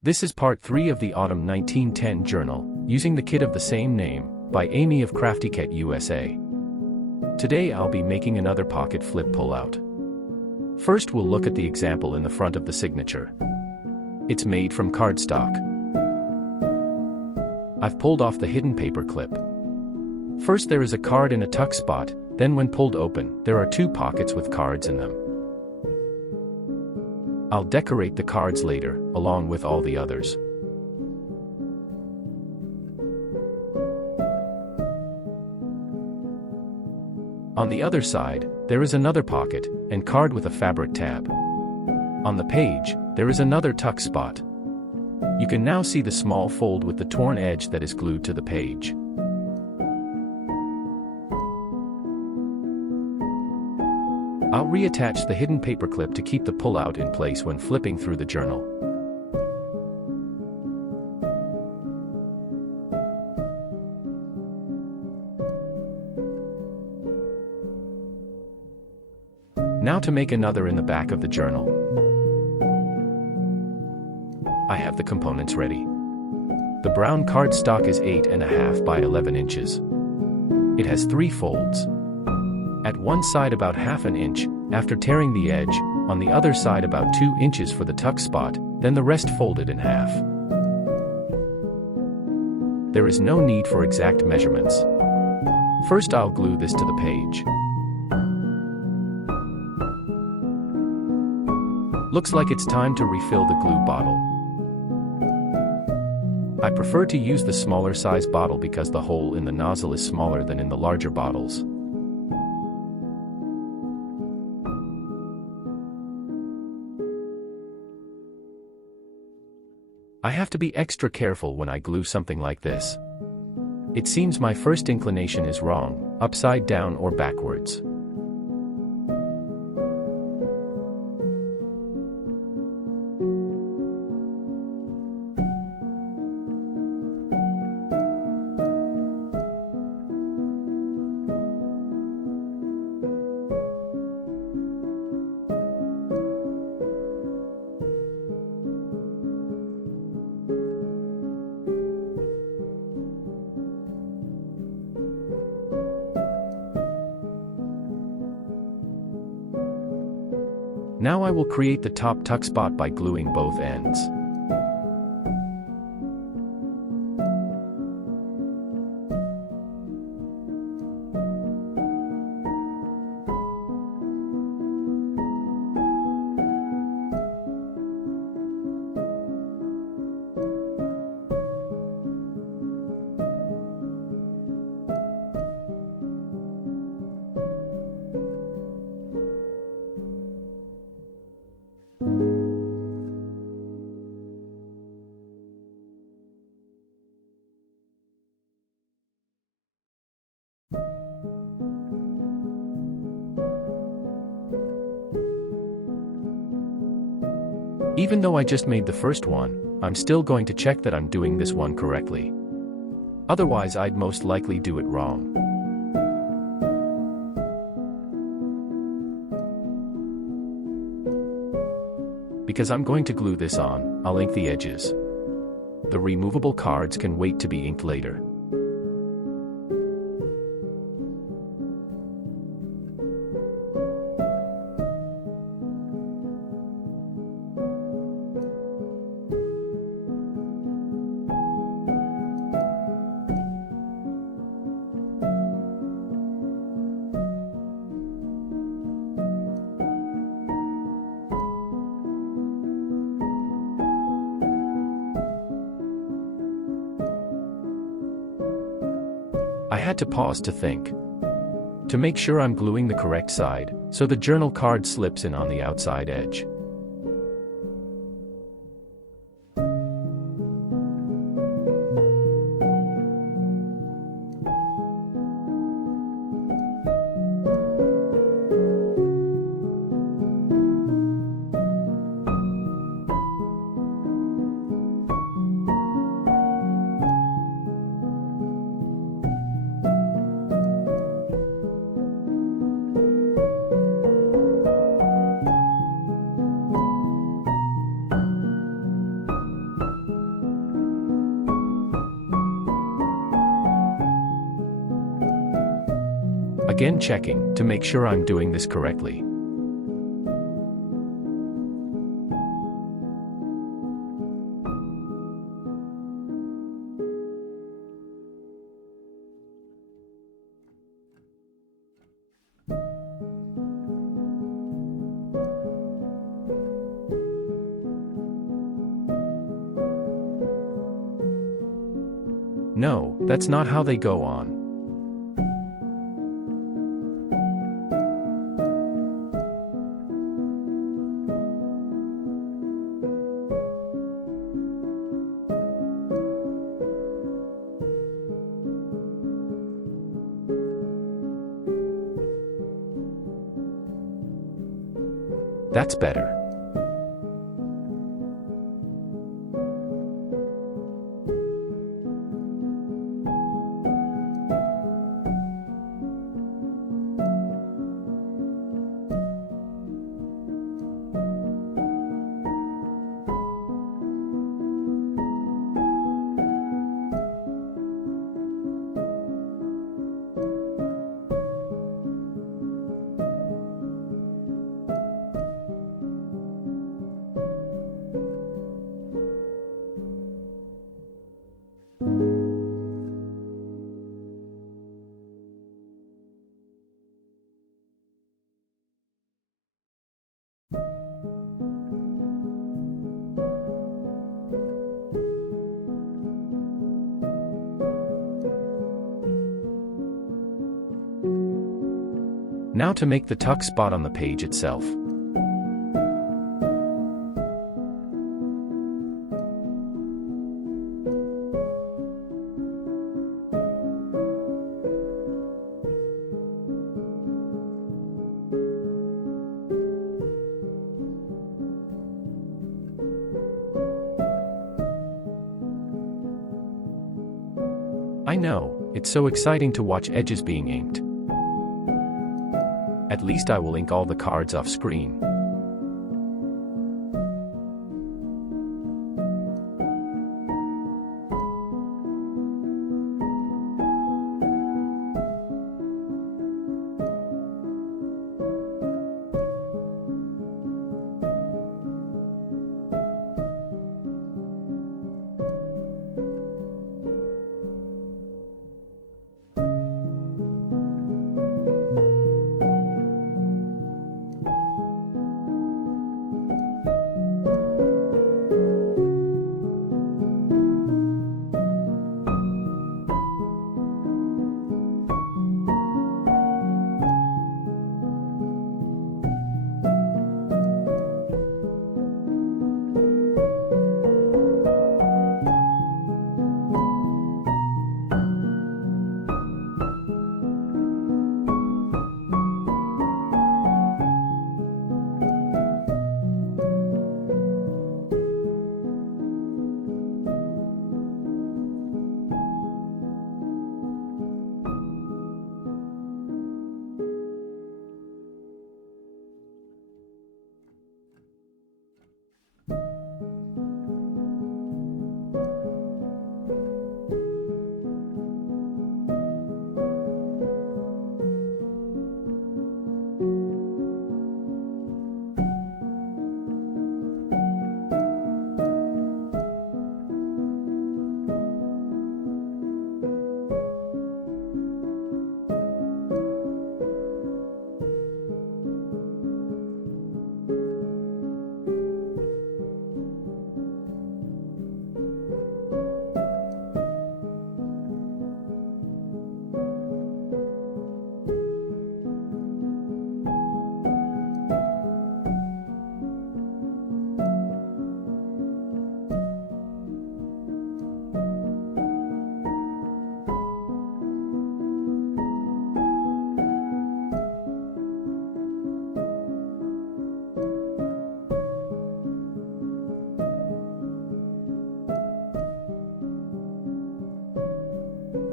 This is part 3 of the Autumn 1910 journal, using the kit of the same name, by Amy of craftycatusa. Today I'll be making another pocket flip pull-out. First we'll look at the example in the front of the signature. It's made from cardstock. I've pulled off the hidden paper clip. First there is a card in a tuck spot, then when pulled open, there are 2 pockets with cards in them. I'll decorate the cards later, along with all the others. On the other side, there is another pocket, and card with a fabric tab. On the page, there is another tuck spot. You can now see the small fold with the torn edge that is glued to the page. I'll reattach the hidden paperclip to keep the pull-out in place when flipping through the journal. Now to make another in the back of the journal. I have the components ready. The brown cardstock is 8.5 by 11 inches. It has 3 folds. At one side about ½ an inch, after tearing the edge, on the other side about 2 inches for the tuck spot, then the rest folded in half. There is no need for exact measurements. First I'll glue this to the page. Looks like it's time to refill the glue bottle. I prefer to use the smaller size bottle because the hole in the nozzle is smaller than in the larger bottles. I have to be extra careful when I glue something like this. It seems my first inclination is wrong, upside down or backwards. Now I will create the top tuck spot by gluing both ends. Even though I just made the first one, I'm still going to check that I'm doing this one correctly. Otherwise I'd most likely do it wrong. Because I'm going to glue this on, I'll ink the edges. The removable cards can wait to be inked later. I had to pause to think. To make sure I'm gluing the correct side, so the journal card slips in on the outside edge. Again checking to make sure I'm doing this correctly. No, that's not how they go on. That's better. Now to make the tuck spot on the page itself. I know, it's so exciting to watch edges being inked. At least I will ink all the cards off screen.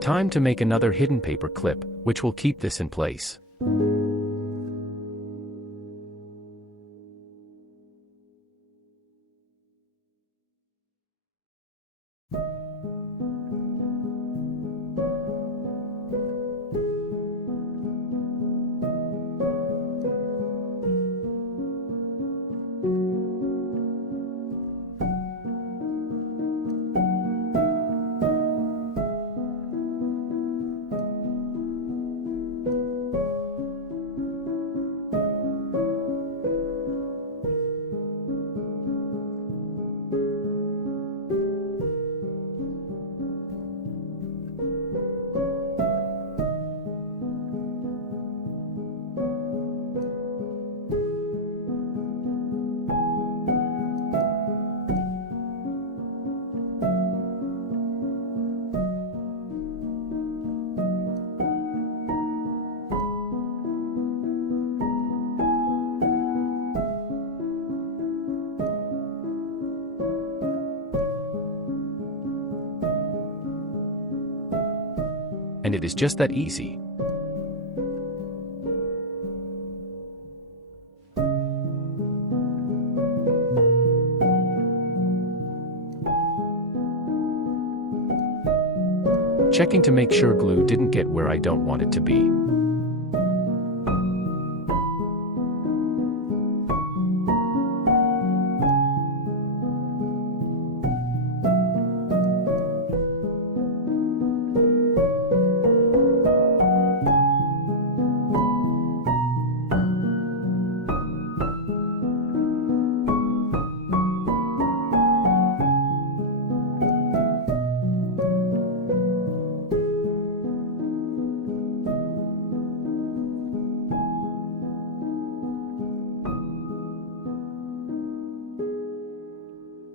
Time to make another hidden paper clip, which will keep this in place. And it is just that easy. Checking to make sure glue didn't get where I don't want it to be.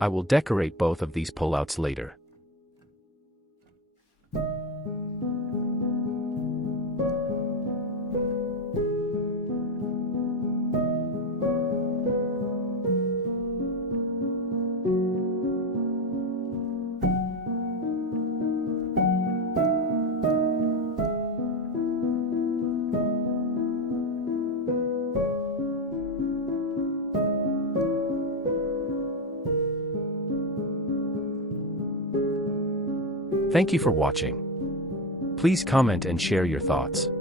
I will decorate both of these pullouts later. Thank you for watching. Please comment and share your thoughts.